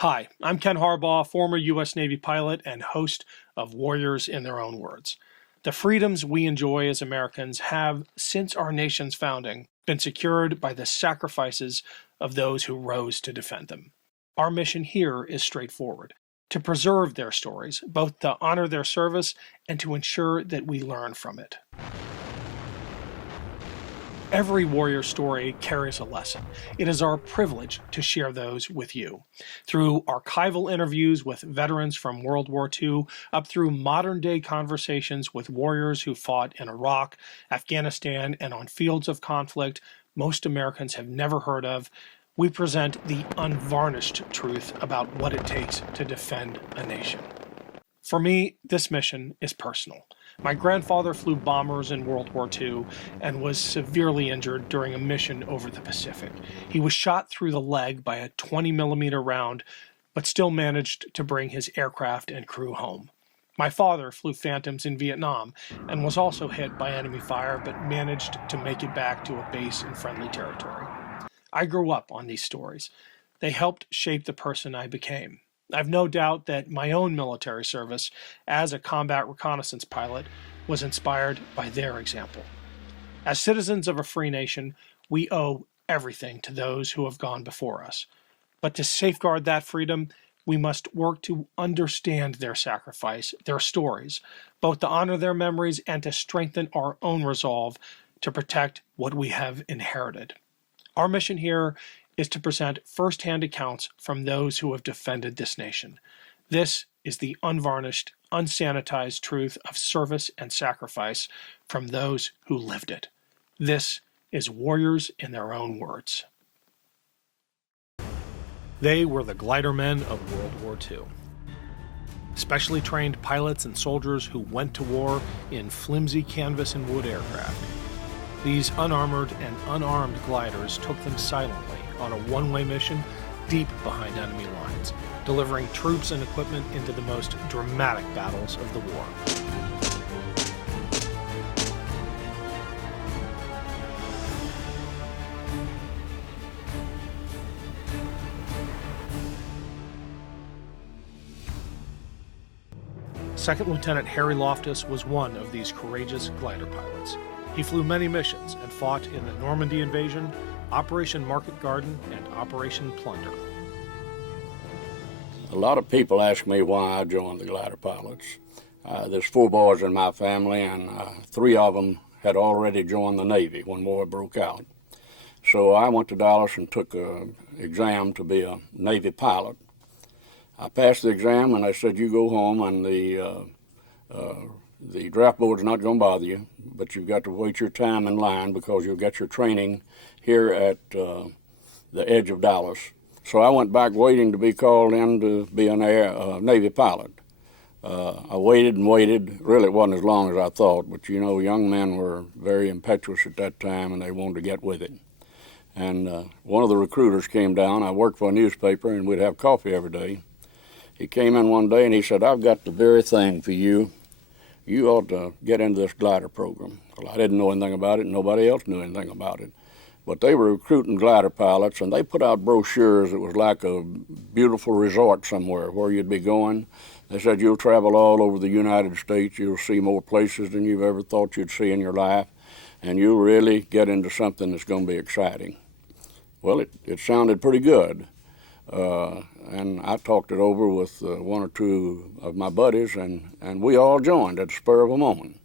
Hi, I'm Ken Harbaugh, former U.S. Navy pilot and host of Warriors in Their Own Words. The freedoms we enjoy as Americans have, since our nation's founding, been secured by the sacrifices of those who rose to defend them. Our mission here is straightforward: to preserve their stories, both to honor their service and to ensure that we learn from it. Every warrior story carries a lesson. It is our privilege to share those with you. Through archival interviews with veterans from World War II, up through modern day conversations with warriors who fought in Iraq, Afghanistan, and on fields of conflict most Americans have never heard of, we present the unvarnished truth about what it takes to defend a nation. For me, this mission is personal. My grandfather flew bombers in World War II and was severely injured during a mission over the Pacific. He was shot through the leg by a 20-millimeter round, but still managed to bring his aircraft and crew home. My father flew Phantoms in Vietnam and was also hit by enemy fire, but managed to make it back to a base in friendly territory. I grew up on these stories. They helped shape the person I became. I've no doubt that my own military service as a combat reconnaissance pilot was inspired by their example. As citizens of a free nation, we owe everything to those who have gone before us. But to safeguard that freedom, we must work to understand their sacrifice, their stories, both to honor their memories and to strengthen our own resolve to protect what we have inherited. Our mission here is to present first-hand accounts from those who have defended this nation. This is the unvarnished, unsanitized truth of service and sacrifice from those who lived it. This is Warriors in Their Own Words. They were the glider men of World War II. Specially trained pilots and soldiers who went to war in flimsy canvas and wood aircraft. These unarmored and unarmed gliders took them silently on a one-way mission deep behind enemy lines, delivering troops and equipment into the most dramatic battles of the war. Second Lieutenant Harry Loftis was one of these courageous glider pilots. He flew many missions and fought in the Normandy invasion, Operation Market Garden, and Operation Plunder. A lot of people ask me why I joined the glider pilots. There's 4 boys in my family, and 3 of them had already joined the Navy when war broke out. So I went to Dallas and took an exam to be a Navy pilot. I passed the exam, and they said, you go home, and the draft board's not going to bother you, but you've got to wait your time in line because you'll get your training here at the edge of Dallas. So I went back waiting to be called in to be a Navy pilot. I waited and waited. Really, it wasn't as long as I thought, but you know, young men were very impetuous at that time, and they wanted to get with it. And one of the recruiters came down. I worked for a newspaper, and we'd have coffee every day. He came in one day, and he said, I've got the very thing for you. You ought to get into this glider program. Well, I didn't know anything about it, and nobody else knew anything about it. But they were recruiting glider pilots, and they put out brochures. It was like a beautiful resort somewhere where you'd be going. They said, you'll travel all over the United States. You'll see more places than you've ever thought you'd see in your life, and you'll really get into something that's going to be exciting. Well, it sounded pretty good. And I talked it over with 1 or 2 of my buddies, and we all joined at the spur of a moment.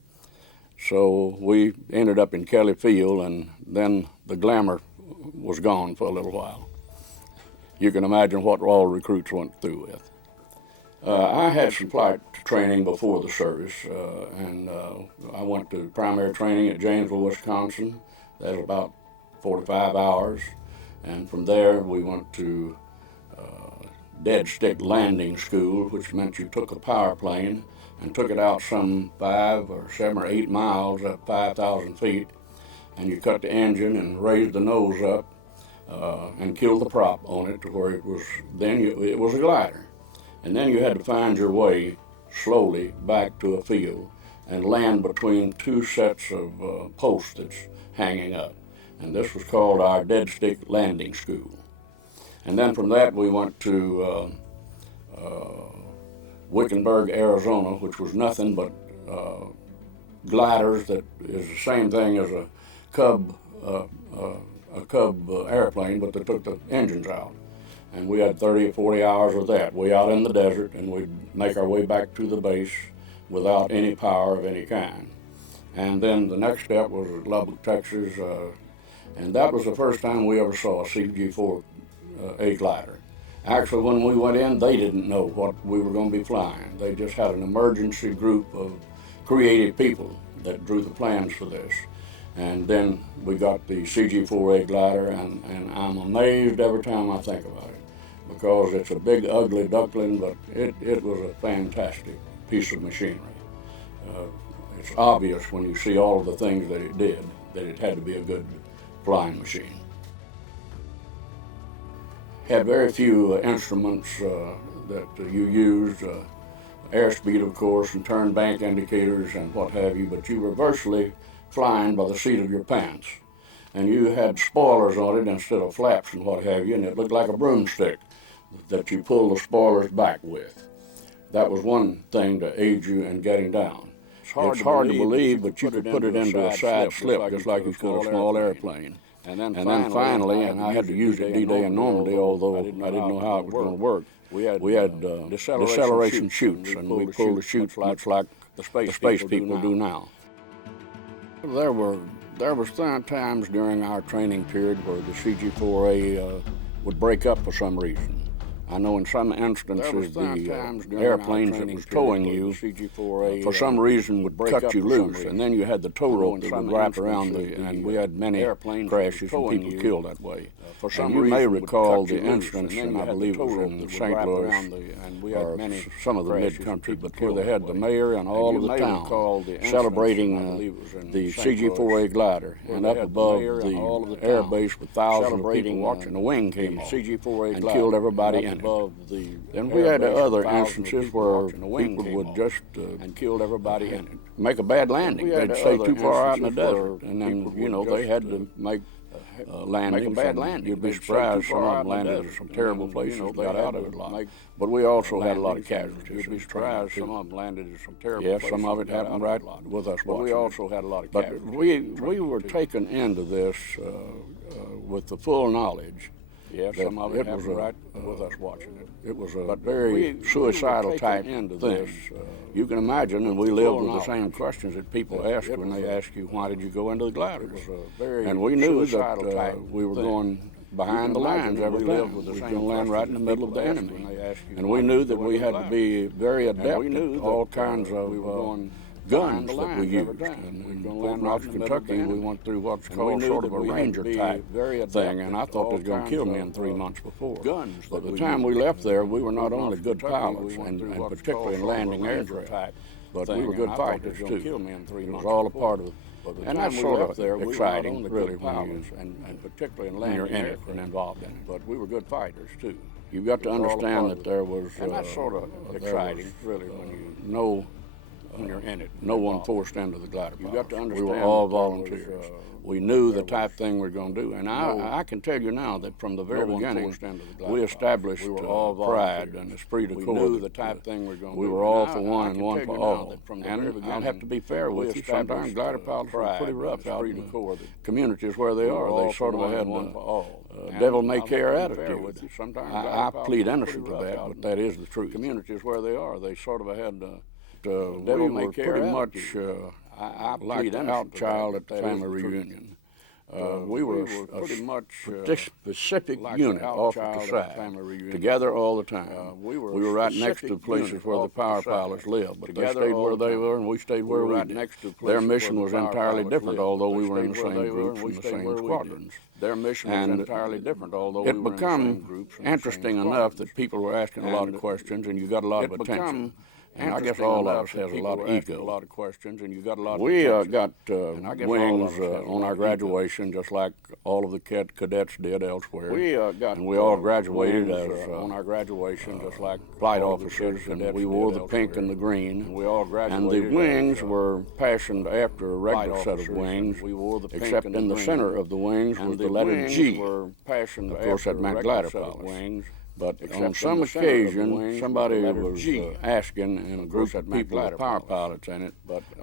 So we ended up in Kelly Field, and then the glamour was gone for a little while. You can imagine what all recruits went through with. I had some flight training before the service, and I went to primary training at Janesville, Wisconsin. That was about 45 hours, and from there we went to dead stick landing school, which meant you took a power plane and took it out some 5 or 7 or 8 miles at 5,000 feet, and you cut the engine and raised the nose up and killed the prop on it to where it was, it was a glider. And then you had to find your way slowly back to a field and land between 2 sets of posts that's hanging up. And this was called our dead stick landing school. And then from that we went to Wickenburg, Arizona, which was nothing but gliders. That is the same thing as a Cub airplane, but they took the engines out. And we had 30 or 40 hours of that, way out in the desert, and we'd make our way back to the base without any power of any kind. And then the next step was Lubbock, Texas, and that was the first time we ever saw a CG-4A glider. Actually, when we went in, they didn't know what we were going to be flying. They just had an emergency group of creative people that drew the plans for this. And then we got the CG-4A glider, and I'm amazed every time I think about it, because it's a big, ugly duckling, but it was a fantastic piece of machinery. It's obvious when you see all of the things that it did, that it had to be a good flying machine. Had very few instruments that you used, airspeed, of course, and turn bank indicators and what have you, but you were virtually flying by the seat of your pants. And you had spoilers on it instead of flaps and what have you, and it looked like a broomstick that you pull the spoilers back with. That was one thing to aid you in getting down. It's hard to believe, but you could put it into a side slip just like you could a small airplane. And then finally, and I had to use it D-Day in Normandy, although I didn't know how it was going to work, we had deceleration chutes, and we pulled the chutes much like the space people do now. There was times during our training period where the CG-4A would break up for some reason. I know in some instances the airplanes that was towing you for some reason would cut you loose, and then you had the tow rope that would wrap around and we had many crashes and people killed that way. And you may recall the instance, and I believe it was in St. Louis or some of the mid-country, but where they had the mayor and all of the town celebrating the CG-4A glider, and up above the air base with thousands of people watching, the wing came off and killed everybody in it. Then we had other instances where people would just and killed everybody in it. Make a bad landing. They'd stay too far out in the desert, and then they had to make landings. Make a bad landing. You'd be surprised some of them landed in some terrible places. They got out of it a lot. But we also had a lot of casualties. You'd be surprised some of them landed in some terrible places. Yes, some of it happened right with us. But we also had a lot of casualties. But we were taken into this with the full knowledge. Yes, some of it happened right with us watching it. It was a very suicidal type thing. You can imagine, and we lived with the same questions that people ask when they ask you, why did you go into the gliders? And we knew that we were going behind the lines every time. We were going to land right in the middle of the enemy. And we knew that we had to be very adept at all kinds of guns that we used. And in Fort Knox, Kentucky, we went through what's called sort of a ranger type thing, and I thought they was going to kill me in 3 months before. But the time we left there, we were not only good pilots, and particularly in landing aircraft, but we were good fighters too. It was all a part of it. And that's sort of exciting, really, and particularly in landing you're in it and involved in it. But we were good fighters too. You've got to understand that there was, and that's sort of exciting, really, when you know when you're in it. No one forced into the glider pilot. You got to understand we were all volunteers. We knew the type thing we were going to do. And I can tell you now that from the very beginning, we established pride and esprit de corps. We knew the type thing we were going to do. We were all for one and one for all. And I'll have to be fair with you. Sometimes glider pilots are pretty rough out in the communities where they are. They sort of had a devil-may-care attitude. I plead innocent to that, but that is the truth. Communities where they are, they sort of had we were pretty much like the out child at the family reunion. We were pretty much a specific unit off at the side, together all the time. We were right next to places where the power pilots lived, but they stayed where they were and we stayed where we did. Their mission was entirely different, although we were in the same groups and the same squadrons. Their mission was entirely different, although we were in the same groups. It became interesting enough that people were asking a lot of questions and you got a lot of attention. And I guess all of us has a lot of ego. A lot of questions, and you got a lot. We got wings on our graduation, just like all of the cadets did elsewhere. We all graduated as on our graduation, just like flight officers, and we wore the pink and the green. And we all graduated. And the wings were fashioned after a regular set of wings. We wore the pink, except in the center of the wings was the letter G. Were fashioned, of course, that meant glider pilots. But on some occasion, somebody was asking, and a group of people with power pilots in it,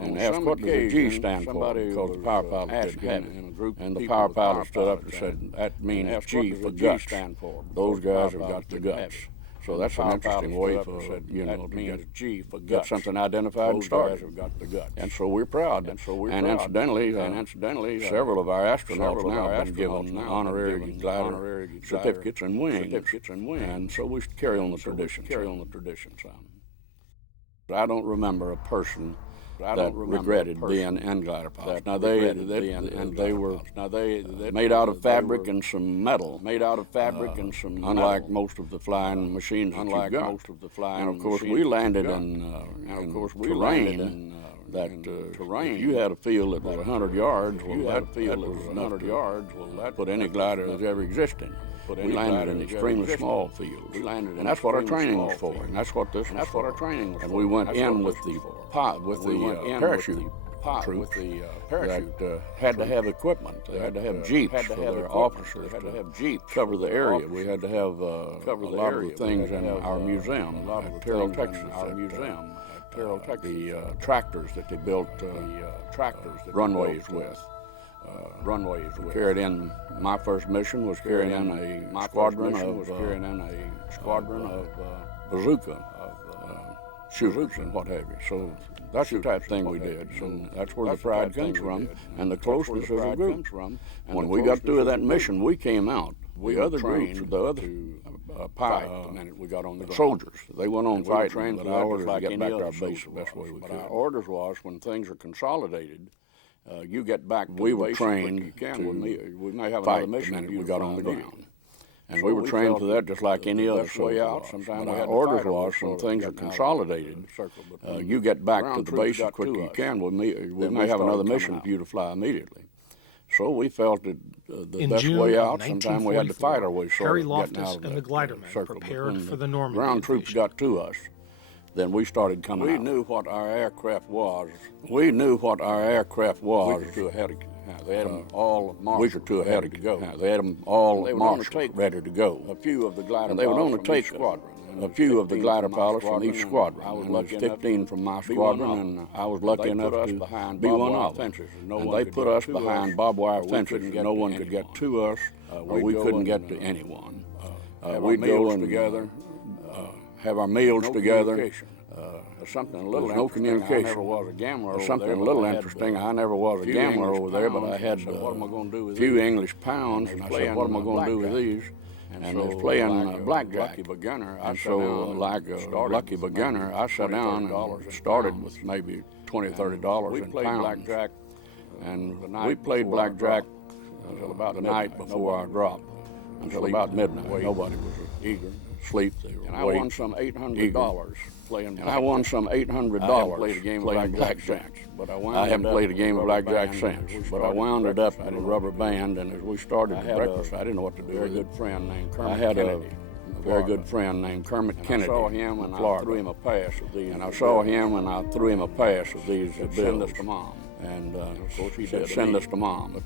and asked what does the G stand for, because the power pilots didn't have it. And the power pilot stood up and said, that means G for guts. Those guys have got the guts. So that's an interesting way for, to get something identified and started. And so we're proud. And incidentally, several of our astronauts now have been given honorary glider certificates and wings. And so we should carry on the tradition. I don't remember a person that regretted being in glider pilots. Now they were made out of fabric and some metal. Unlike most of the flying machines that you've got. And of course we landed in terrain. If you had a field that was 100 yards, that put any glider that's ever existed. We landed in extremely small fields, and that's what our training was for, and that's what our training was for. And we went in with the parachute troops that had to have equipment. They had to have jeeps for their officers to cover the area. We had to have a lot of the things in our museum at Terrell, Texas. The tractors that they built runways with. Carried in. My first mission was carrying in a squadron of bazooka shooters and what have you. So that's the type of thing we did. So that's where the pride comes from, and the closeness of the group. When we got through that mission, we came out. The other groups, we got on the soldiers. They went on fighting, but our orders to get back to our base the best way we could. Our orders was when things are consolidated. You get back. We were trained we may have another mission the minute we got on the ground, and we were trained for that just like any other way out. Sometimes our orders was when things are consolidated. You get back to the base as quick as you can. We may have another mission for you to fly immediately. So we felt that the best way out. Sometimes we had to fight our way. Harry Loftis and the glidermen prepared for the Normandy ground troops got to us. Then we started coming out. We knew what our aircraft was. We were too ahead. They had them all marked, week or two ahead to go. They had them all marked, ready to go. A few of the glider pilots. They would only take a few of the glider pilots from each squadron. I was 15 from my squadron, and I was lucky enough to be one of them. And they put us behind barbed wire fences. No one could get to us, or we couldn't get to anyone. We'd go together. Have our meals together. Something a little no communication. I never was a gambler. Something a little interesting. I never was a gambler over there, but I had a few English pounds, and I said, "What am I going to do with these?" And I was playing blackjack. And so, like a lucky beginner, I sat down and started with maybe $20, $30 in pounds. And we played blackjack until about the night before our drop, until about midnight. Nobody was eager. Sleep. And I won some $800 playing. And I won some $800 playing blackjack. But I haven't played a game of blackjack since. But I wound it up in a rubber band, and as we started breakfast, I didn't know what to do. I had a very good friend named Kermit Kennedy. I saw him and I threw him a pass of these. Send us to Mom. And of course he said, "Send us to Mom."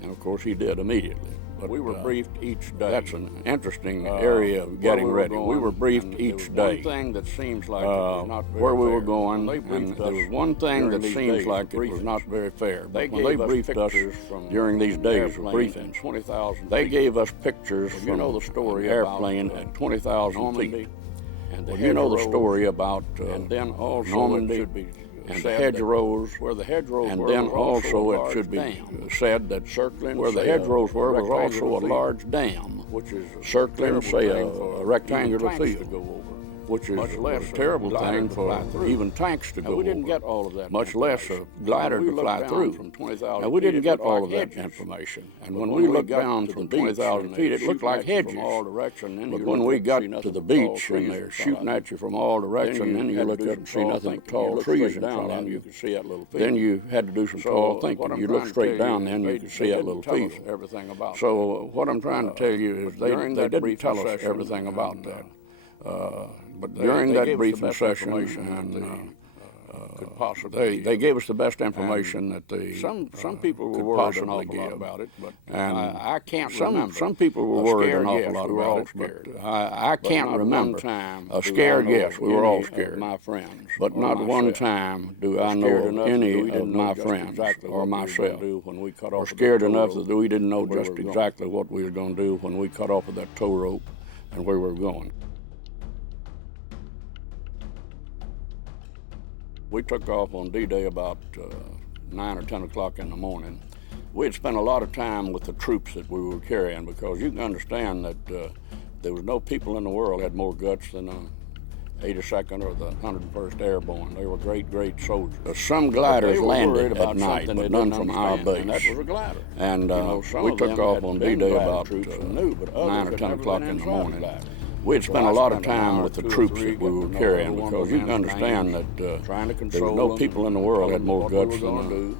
And of course he did immediately. But we were briefed each day. That's an interesting area of getting ready. We were briefed each day. One thing that seems like it was not where we were going, and there was one thing that seems like it was not very fair. When they briefed us during these days of briefings, they gave us pictures from the story airplane at 20,000 feet. And you know the story about Normandy. And the hedgerows, and then also it should be said that where the hedgerows were was also a large dam, circling, say, a rectangular field. which is a terrible thing for even tanks to go over. We didn't get all of that, much less a glider to fly through. Now, we didn't get all of that information. And when we looked down from 20,000 feet, it looked like hedges. But when we got to the beach and they're shooting at you from all directions, then you look up and see nothing but tall trees in front of you. Then you had to do some tall thinking. You look straight down, then you could see that little piece. So what I'm trying to tell you is they didn't tell us everything about that. But during that briefing session, and they gave us the best information that they some people were worried an awful lot about it, but and I can't remember. Some people were worried an awful lot about it, but I can't remember. Scared, yes, we were all scared, my friends, but not one time do I know of any of my friends or myself were scared enough that we didn't know just exactly what we were going to do when we cut off of that tow rope and where we were going. We took off on D-Day about 9 or 10 o'clock in the morning. We had spent a lot of time with the troops that we were carrying, because you can understand that there was no people in the world had more guts than the 82nd or the 101st Airborne. They were great, great soldiers. Some gliders landed at night, but none from our base. And that was a glider. And we took off on D-Day about 9 or 10 o'clock in the morning. We had spent a lot of time with the troops that we were carrying, because you can understand that there were no people in the world had more guts than the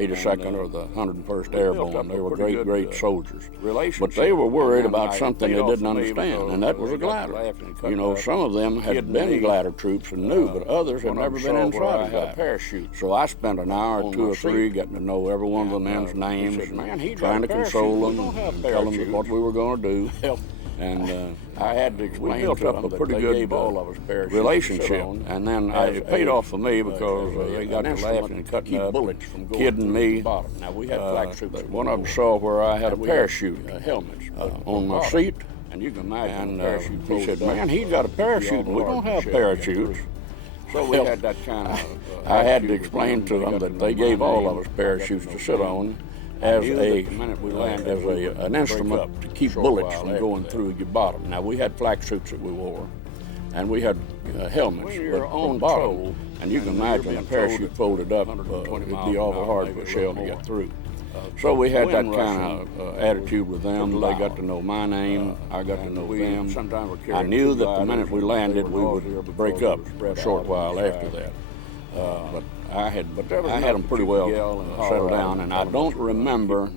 82nd or the 101st Airborne. They were great, great soldiers. But they were worried about something they didn't understand, and that was a glider. You know, some of them had been glider troops and knew, but others had never been inside a glider. So I spent an hour or 2 or 3 getting to know every one of the men's names, trying to console them, tell them what we were going to do. And I had to explain to them a pretty good relationship, and then it paid off for me, because they got to laughing and cutting up, bullets from kidding me. Now we had one of them saw where I had a parachute helmet on my seat, and you can imagine. And he said, "Man, he's got a parachute, and we don't have parachutes." So we had that kind of. I had to explain to them that they gave all of us parachutes to sit on, as an instrument to keep bullets from going through your bottom. Now, we had flak suits that we wore, and we had helmets, but on bottom, and you can imagine a parachute folded up, it'd be awful hard for a shell to get through. So we had that kind of attitude with them. They got to know my name, I got to know them. I knew that the minute we landed, we would break up a short while after that. But I had them pretty well settled down, and I don't remember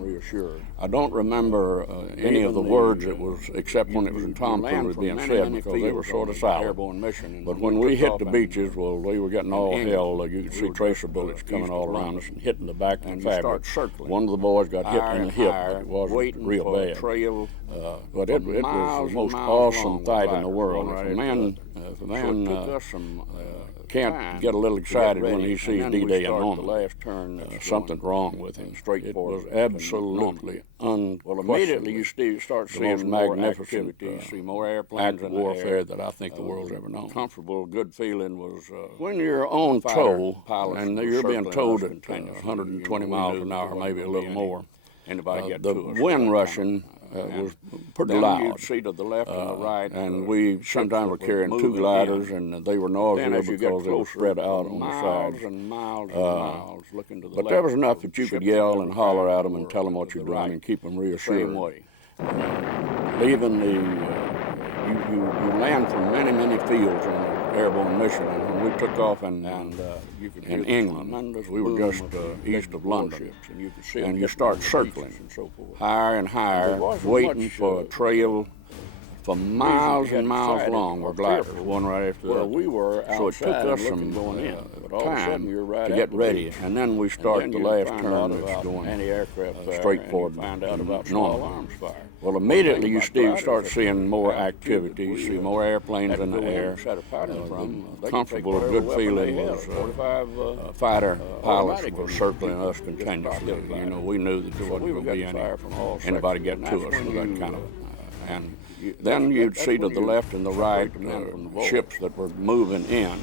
any of the words that was, except when it was in tomfoolery being said, because they were sort of silent. But when we hit the beaches, well, we were getting all hell. You could see tracer bullets coming all around us and hitting the back of the fabric. One of the boys got hit in the hip, but it wasn't real bad. But it was the most awesome fight in the world. If a man can't get a little excited when he sees D-Day in Normandy, something's wrong with him. It was absolutely unquestionable. Well, immediately you start seeing more magnificent act of warfare that I think the world's ever known. Comfortable, good feeling was when you're on tow, and you're being towed at 120 miles an hour, maybe a little more. The wind rushing was pretty loud. You'd see to the left and the right, and we sometimes were carrying 2 gliders, and they were noisy because they were spread out on the sides. But there was enough that you could yell and holler at them and tell them what you're doing and keep them reassured. Leaving you land from many, many fields on an airborne mission, and when we took off in England, we were just east of London, and you start circling higher and higher, waiting for a trail for miles and miles long were gliders, one right after the other. So it took us some time to get ready, and then we start the last turn that's going straight forward and normal. Well, immediately you start seeing more activity, you see more airplanes in the air. Comfortable, good feeling was fighter pilots were circling us continuously. You know, we knew that there wasn't going to be anybody getting to us with that kind of. And then you'd see to the left and the right ships that were moving in.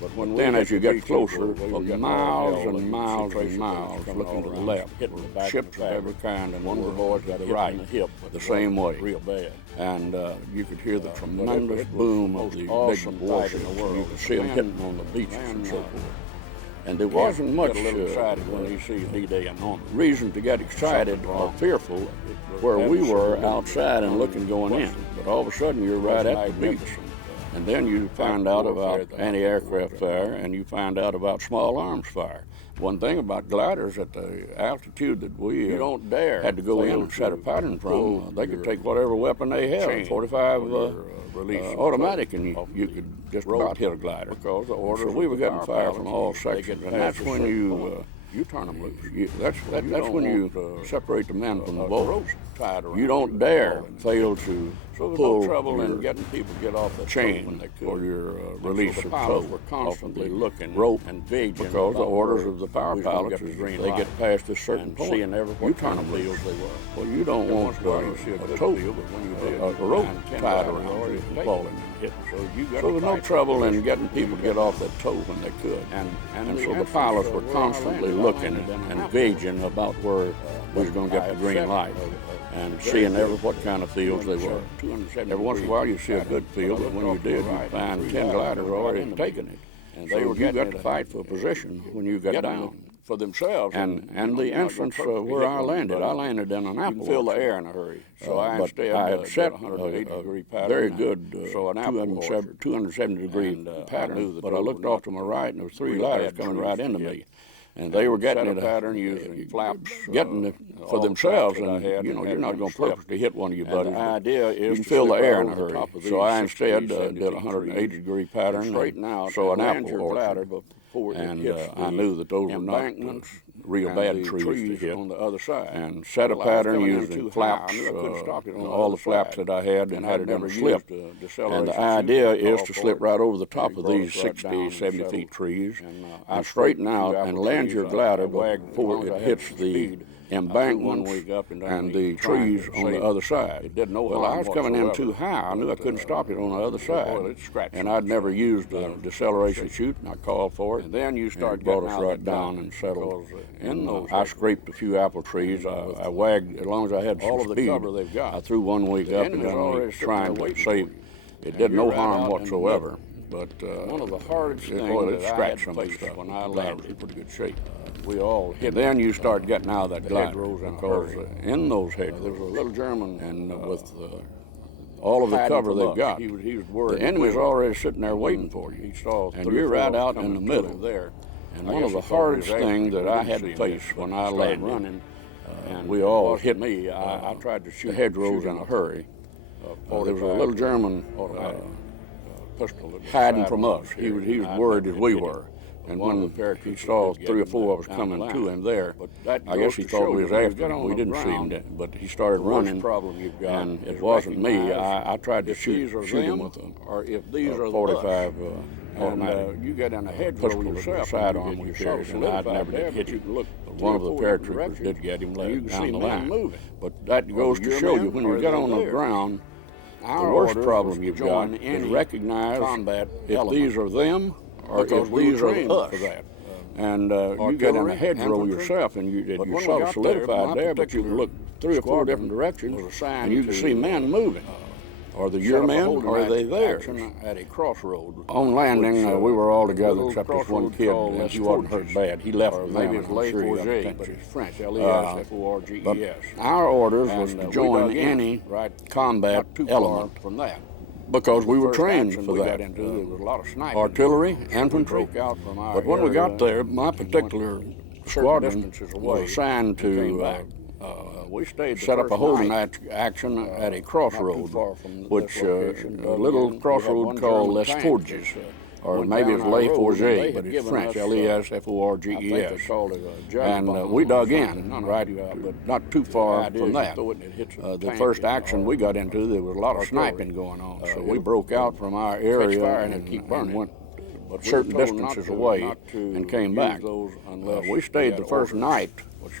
But then as you get closer, for miles and miles and miles, looking to the left, ships of every kind, and one of the boys got hit right the same way. Real bad. And you could hear the tremendous boom of the big warships. You could see them hitting on the beaches and so forth. And there wasn't much when you see D-Day and reason to get excited or fearful where we were outside and looking going in. But all of a sudden you're right at the beach. And then you find out about anti-aircraft fire, and you find out about small arms fire. One thing about gliders, at the altitude that we had to go in and set a pattern from, they could take whatever weapon they had, 45 automatic, and you could just about hit a glider. So we were getting fire from all sections, and that's when you turn them loose. That's when you separate the men from the boys. You don't dare fail to pull trouble in getting people get off the chain or your release of tow. We're constantly looking rope and big because the orders of the power pilots is they get past a certain point. You turn them loose. Well, you don't want a tow, a rope tied around you and falling. So there's no trouble in getting people to get off that tow when they could. And so the pilots were constantly looking and gauging about where we was going to get the green light, and seeing what kind of fields they were. Every once in a while you see a good field, but when you did, you find 10 gliders already taken it. And you got to fight for position when you got down for themselves. And the instance where I landed in an apple. You can feel the air in a hurry. So I had set a very good 270 degree pattern, but I looked off to my right and there was 3 gliders coming right into me. And they were getting a pattern using flaps, getting it for themselves, and you're not going to purposely hit one of your buddies. The idea is to fill the air in a hurry. So I instead did a 180-degree pattern, so an apple orchard, and I knew that those were not real bad trees to hit on the other side, and set a pattern using flaps, all the flaps that I had, and had it never slipped. And the idea is to slip right over the top of these 60, 70 feet trees, and straighten out and land your glider before it hits the embankment and the trees on the other side. Well, I was coming in too high. I knew I couldn't stop it on the other side, and I'd never used a deceleration chute, and I called for it. And then you start brought us right down and settled. And I scraped a few apple trees. I wagged as long as I had some speed. I threw one wing up and then trying to save. It did no harm whatsoever. But one of the hardest things that I had to face when I landed in pretty good shape. We all hit. Then you start getting out of that glider because in those hedges there was a little German, and with all of the cover they've got, he was worried. The enemy's already sitting there waiting for you, and you're right out in the middle there. And one of the hardest things that I had to face when I landed running, and we all hit me, I tried to shoot the hedgerows in a hurry. There was a little German pistol hiding from us. He was worried as we were. And when he saw 3 or 4 of us coming to him there, I guess he thought we was after him. We didn't see him, but he started running, and it wasn't me. I tried to shoot him with a 45 automatic. You get in a pistol sidearm with yourself, and I never did hit you. One of the paratroopers did get him laid down the line. But that goes to show you, when you get on the ground, the worst problem you've got is recognize if these are them or if these are us. For that. And you get in a hedgerow yourself, and you're sort of solidified there, but you can look 3 or 4 different directions, and you can see men moving. Are they your men, or are they theirs? At a crossroad. On landing, we were all together except this one kid, and he wasn't hurt bad. He left with them, and I'm sure he got but it's French, L-E-S-F-O-R-G-E-S. Our orders was to join any combat element from that, because we were trained for that. There was a lot of sniping. Artillery, infantry. But when we got there, my particular squadron was assigned to we set up a holding action at a crossroad, which a little crossroad called Les Forges, or maybe it's Les Forges, but it's French, L-E-S-F-O-R-G-E-S. And we dug in, right, but not too far from that. The first action we got into, there was a lot of sniping going on, so we broke out from our area and went certain distances away and came back. We stayed the first night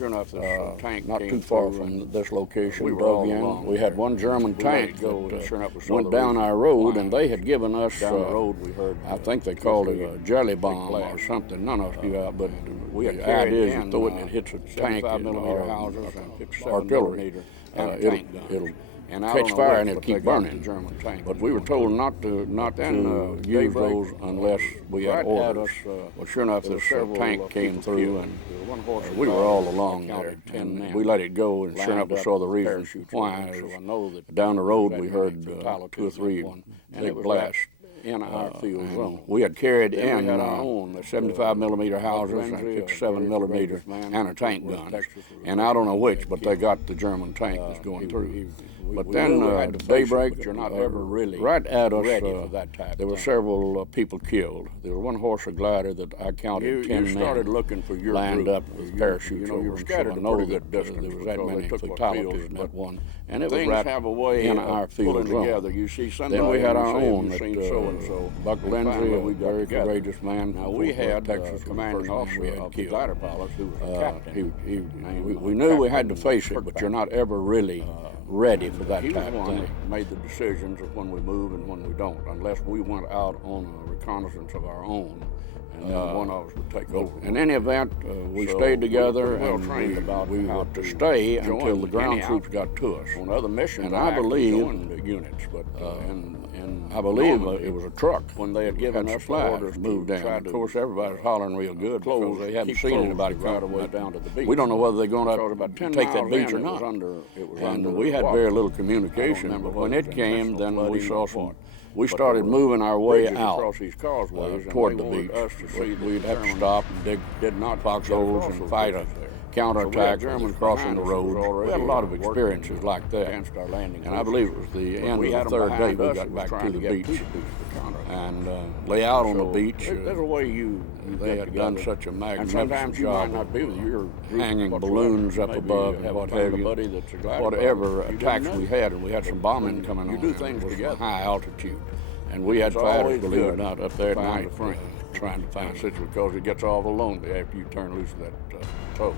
not too far from this location, dug in. We had one German tank that went down our road, and they had given us, I think they called it a jelly bomb or something. None of us knew that, but the idea is you throw it and it hits a tank or artillery. It'll catch fire and it'll keep burning. But we were told not to use those unless we had orders. Well, sure enough, this tank came through, and we were all along there. And we let it go, and sure enough, we saw the reason why. Down the road, we heard 2 or 3 big blasts in our field zone. We had carried in our own 75 millimeter houses and 57 millimeter anti-tank guns, and I don't know which, but they got the German tank that's going through. But then at daybreak, right at us, there were several people killed. There was one horse of glider that I counted 10 men lined up with parachutes over them, so I know that there was that many fatalities in that one. And it was right in our field zone. Then we had our own Buck Lindsey, a very courageous man. Now we had Texas commanding officer of the glider pilots who was a captain. We knew we had to face it, but you're not ever really ready for that type of thing. Made the decisions of when we move and when we don't, unless we went out on a reconnaissance of our own, and then one of us would take over. In any event, we stayed together, and we were to stay until the ground troops got to us. On other missions, and I believe units, but I believe it was a truck when they had given us orders moved in. Of course, everybody was hollering real good because they hadn't seen anybody right away down to the beach. We don't know whether they're going to take that beach or not. And we had very little communication. But when it came, then we saw some. We started moving our way out toward the beach. We'd have to stop and dig foxholes and fight a counterattack, Germans crossing the road. We had a lot of experiences like that. And I believe it was the end of the third day we got back to the beach and lay out on the beach. There's a way they had done such a magnificent job hanging balloons up above and what have you. Whatever attacks we had, and we had some bombing coming on. You do things together. High altitude. And we had fighters, believe it or not, up there at night trying to find situations because it gets awful lonely after you turn loose of that tow.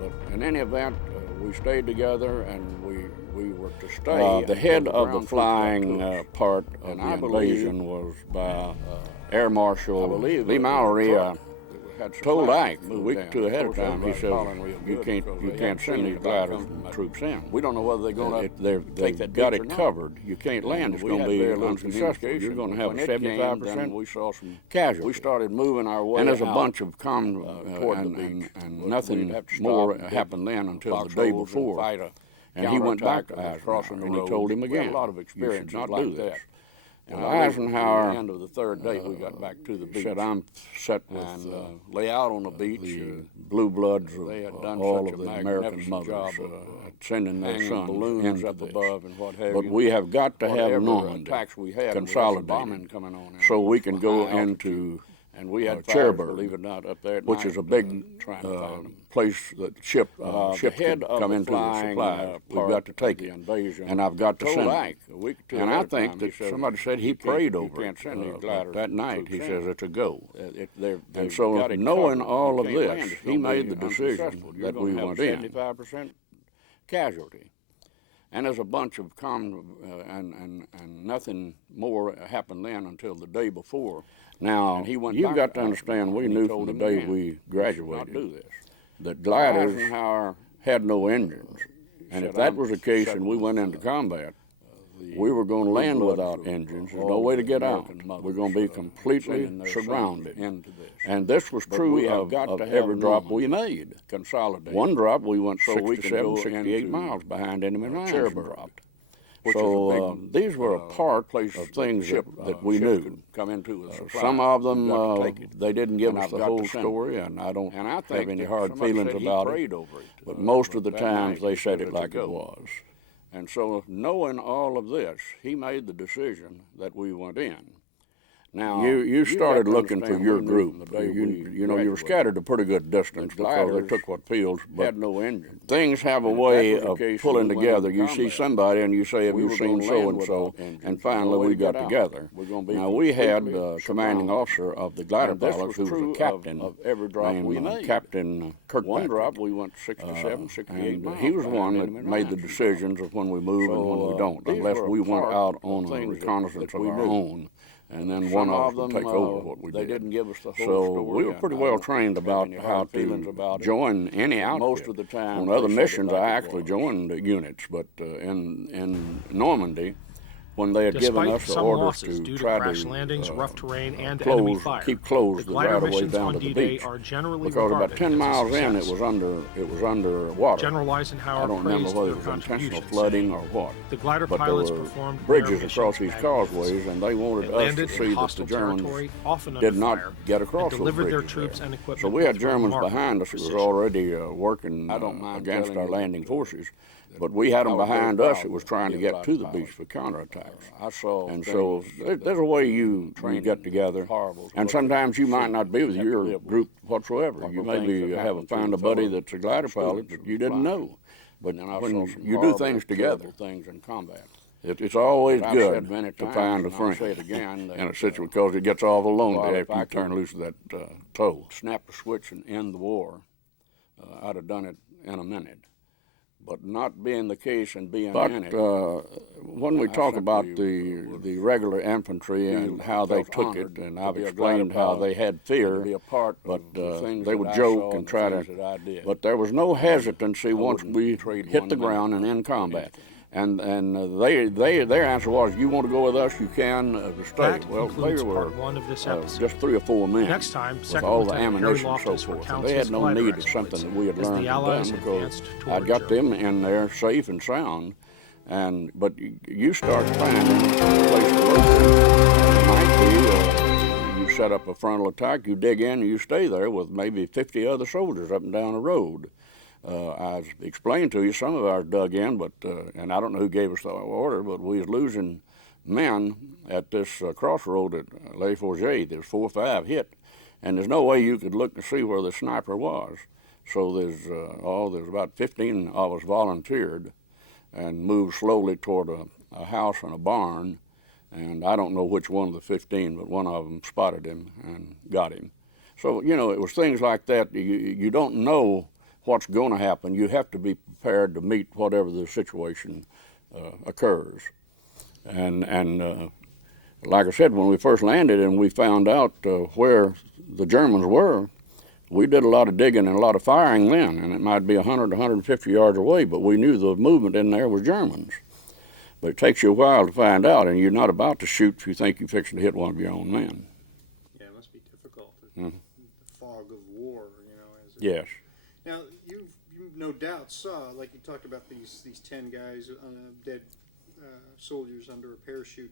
But in any event, we stayed together, and we were to stay. The head of the flying part of the invasion was by Air Marshal Lee Mallory. Told Ike a week or two ahead of time. He says, "You can't send these glider troops in. We don't know whether they're going to take that. Got it covered. You can't land. It's going to be unsuccessful. You're going to have a 75%. We saw some casualties. We started moving our way, and there's a bunch of toward the beach, and nothing more happened then until the day before. And he went back to Eisenhower, and he told him again, a lot of experience not do this. And Eisenhower, at the end of the third day, we got back to the beach. Said, "I'm set with lay out on the beach. Blue bloods of all of the American mothers sending their sons balloons up above and what have you. But we have got to have Normandy consolidated so we can go into." And we had Cherbourg, believe it or not, up there, which is a big place that ships come into the supply. We've got to take it, and I've got to send it. And I think that somebody said he prayed over it that night. He says it's a go. And so, knowing all of this, he made the decision that we went in. 75% casualty. And there's a bunch of and nothing more happened then until the day before. Now, you've got to understand, we knew from the day we graduated that gliders had no engines. And if that was the case and we went into combat, we were going to land without engines. There's no way to get out. We're going to be completely surrounded. And this was true of every drop we made. One drop, we went 67, 68 miles behind enemy lines. Dropped. So these were a part of things that we knew. Some of them, they didn't give us the whole story, and I don't have any hard feelings about it. But most of the times they said it like it was. And so knowing all of this, he made the decision that we went in. Now, you started looking for your group. You know, you were scattered a pretty good distance because they took what fields, but had no engine. Things have a way of pulling together. You see somebody and you say, have you seen so-and-so? And finally we got together. Now, we had the commanding officer of the glider pilots who was a captain named Captain Kirkpatrick. One drop, we went 67, 68 miles. He was the one that made the decisions of when we move and when we don't, unless we went out on a reconnaissance of our own. And then one of us would take over what we did. They didn't give us the whole story. So we were pretty well trained about how to join any outfit. Most of the time, on other missions, I actually joined units, but in Normandy, when they had given us the orders to try crash landings, rough terrain, and enemy fire, keep closed the right of way down to the beach, because about 10 miles in, it was under water. General Eisenhower I don't remember whether it was intentional flooding or what. The glider but pilots there were performed bridges across these causeways, and they wanted us to see that the Germans did not get across those bridges their troops and equipment. So we had Germans behind us who was already working against our landing forces. But we had them behind us that was trying to get to the beach for counterattacks. And so there's a way you get together. And sometimes you might not be with your group whatsoever. You maybe find a buddy that's a glider pilot that you didn't know. But when you do things together, it's always good to find a friend in a situation, because it gets awful lonely after you turn loose of that toe. Snap the switch and end the war. I'd have done it in a minute. But not being the case and being in it. When we talk about the regular infantry and how they took it, and I've explained how they had fear, but they would joke and try to, but there was no hesitancy once we hit the ground and in combat. And their answer was, you want to go with us, you can stay. Well, they were just 3 or 4 men. Next time, with all the ammunition and so forth. And they had no need of something that we had learned and done, because I'd got them in there safe and sound. But you start finding a place to locate. It might be you set up a frontal attack, you dig in, and you stay there with maybe 50 other soldiers up and down the road. I explained to you, some of ours dug in, but and I don't know who gave us the order, but we was losing men at this crossroad at Le Forget. There's 4 or 5 hit, and there's no way you could look to see where the sniper was. So there's about 15 of us volunteered and moved slowly toward a house and a barn, and I don't know which one of the 15, but one of them spotted him and got him. So, you know, it was things like that. You don't know what's going to happen. You have to be prepared to meet whatever the situation occurs. And like I said, when we first landed and we found out where the Germans were, we did a lot of digging and a lot of firing then, and it might be 100, 150 yards away, but we knew the movement in there was Germans. But it takes you a while to find out, and you're not about to shoot if you think you're fixing to hit one of your own men. Yeah, it must be difficult. The fog of war, you know. Yes. Now, you no doubt saw, like you talked about these 10 guys, dead soldiers under a parachute.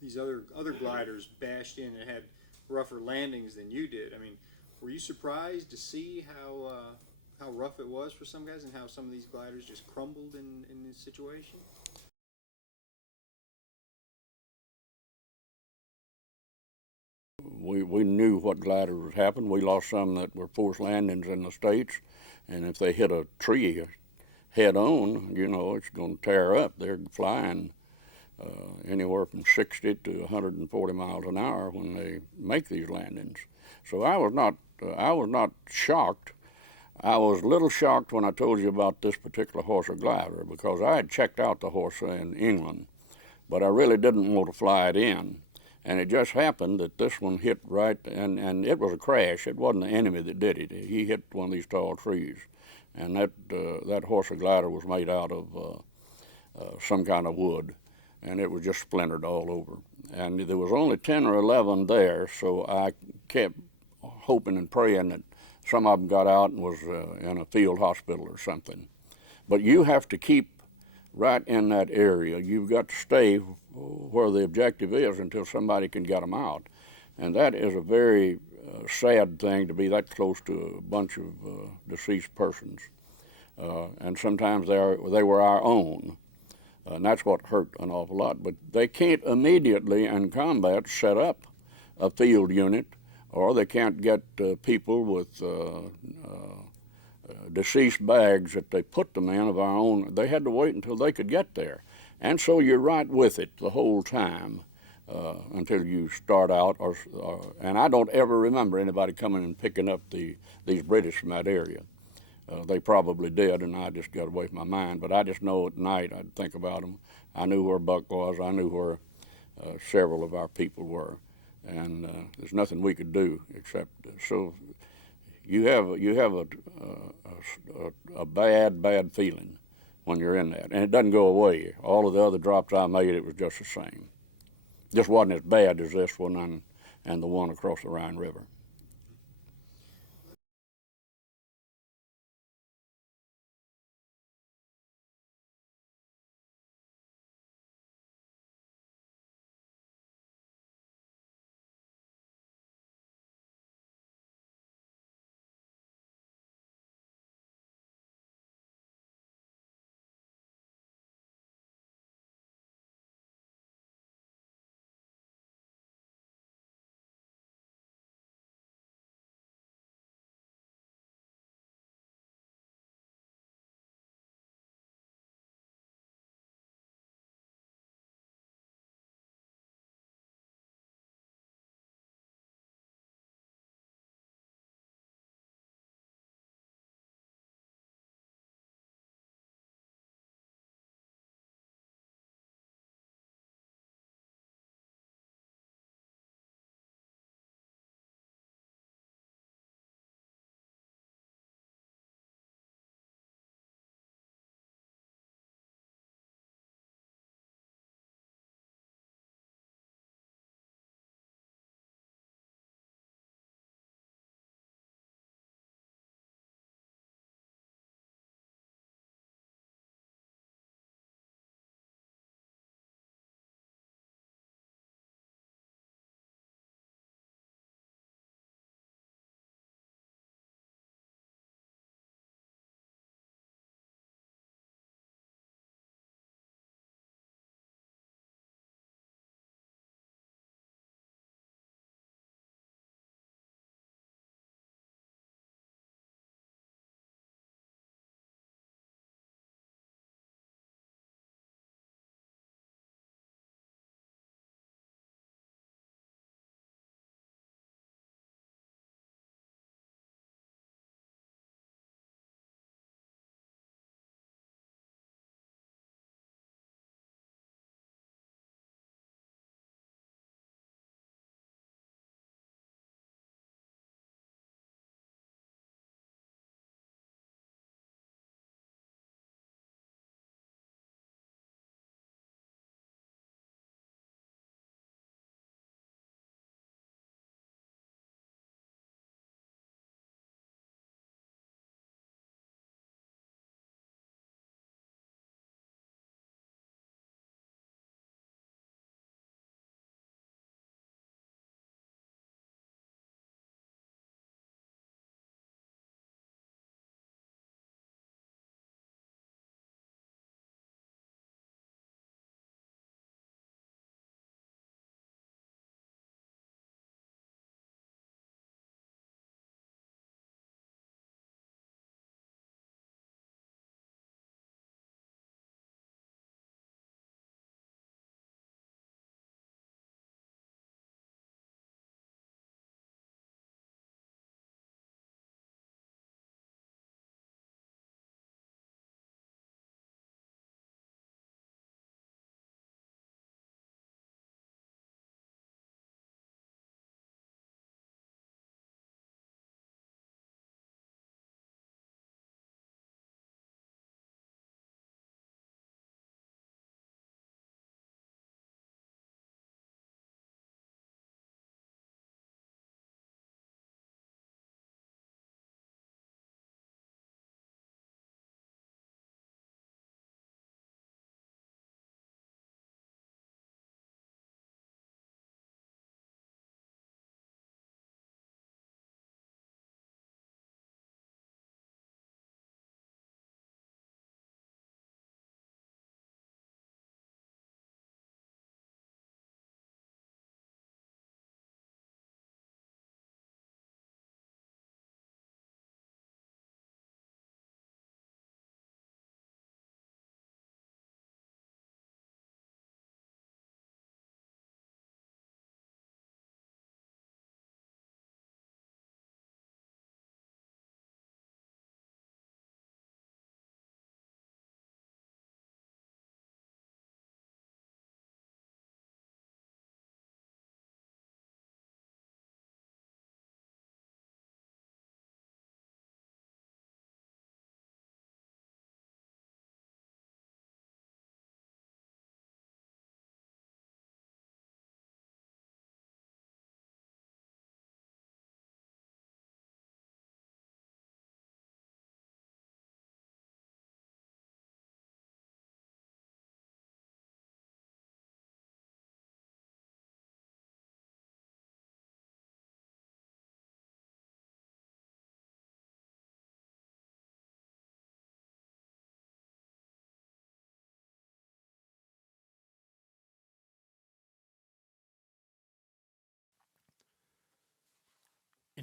These other gliders bashed in and had rougher landings than you did. I mean, were you surprised to see how rough it was for some guys and how some of these gliders just crumbled in this situation? We knew what gliders would happen. We lost some that were forced landings in the States, and if they hit a tree head on, you know, it's going to tear up. They're flying anywhere from 60 to 140 miles an hour when they make these landings. So I was not shocked. I was a little shocked when I told you about this particular horse or glider, because I had checked out the horse in England, but I really didn't want to fly it in. And it just happened that this one hit right, and it was a crash. It wasn't the enemy that did it. He hit one of these tall trees. And that horse or glider was made out of some kind of wood, and it was just splintered all over. And there was only 10 or 11 there, so I kept hoping and praying that some of them got out and was in a field hospital or something. But you have to keep right in that area. You've got to stay where the objective is until somebody can get them out. And that is a very sad thing, to be that close to a bunch of deceased persons. And sometimes they were our own. And that's what hurt an awful lot. But they can't immediately in combat set up a field unit, or they can't get people with deceased bags that they put them in of our own. They had to wait until they could get there. And so you're right with it the whole time until you start out. And I don't ever remember anybody coming and picking up these British from that area. They probably did, and I just got away from my mind. But I just know at night I'd think about them. I knew where Buck was. I knew where several of our people were. And there's nothing we could do except so you have a bad feeling when you're in that, and it doesn't go away. All of the other drops I made, it was just the same. Just wasn't as bad as this one and the one across the Rhine River.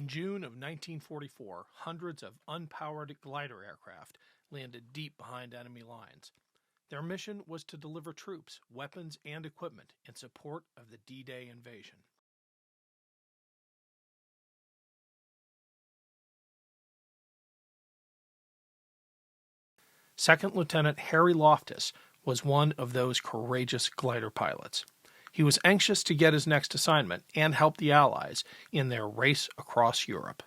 In June of 1944, hundreds of unpowered glider aircraft landed deep behind enemy lines. Their mission was to deliver troops, weapons, and equipment in support of the D-Day invasion. Second Lieutenant Harry Loftis was one of those courageous glider pilots. He was anxious to get his next assignment and help the Allies in their race across Europe.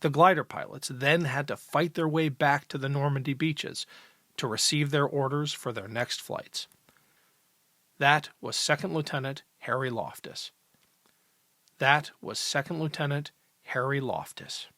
The glider pilots then had to fight their way back to the Normandy beaches to receive their orders for their next flights. That was Second Lieutenant Harry Loftis. That was Second Lieutenant Harry Loftis.